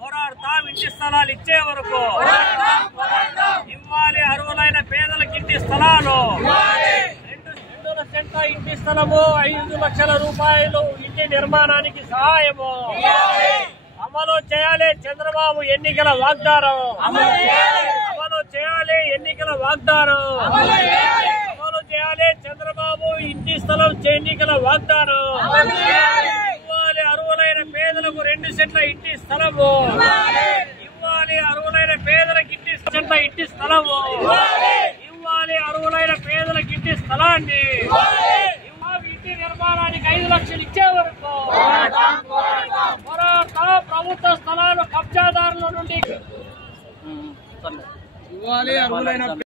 పోరాడతాం ఇంటి స్థలాలు ఇచ్చే వరకు, ఇవ్వాలి అర్హులైన పేదలకు ఇంటి స్థలాలు, 2 సెంట్ల ఇంటి స్థలము, 5 లక్షల రూపాయలు ఇంటి నిర్మాణానికి సహాయము అమలు చేయాలి. చంద్రబాబు ఎన్నికల వాగ్దానం అమలు చేయాలి. ఎన్నికల వాగ్దానం అమలు చేయాలి. చంద్రబాబు ఇంటి స్థలం ఎన్నికల వాగ్దానం ఇవ్వాలి. అర్హులైన పేదలకు 2 సెంట్ల ఇంటి స్థలము ఇవ్వాలి. అర్హులైన పేదలకు 2 సెంట్ల ఇంటి స్థలము ఇవ్వాలి. అర్హులైన పేదలకు ఇంటి స్థలాన్ని ఇంటి నిర్మాణానికి 5 లక్షలు ఇచ్చే వరకు ప్రభుత్వ స్థలాలు కబ్జాదారుల నుండి ఇవ్వాలి. అర్హులైన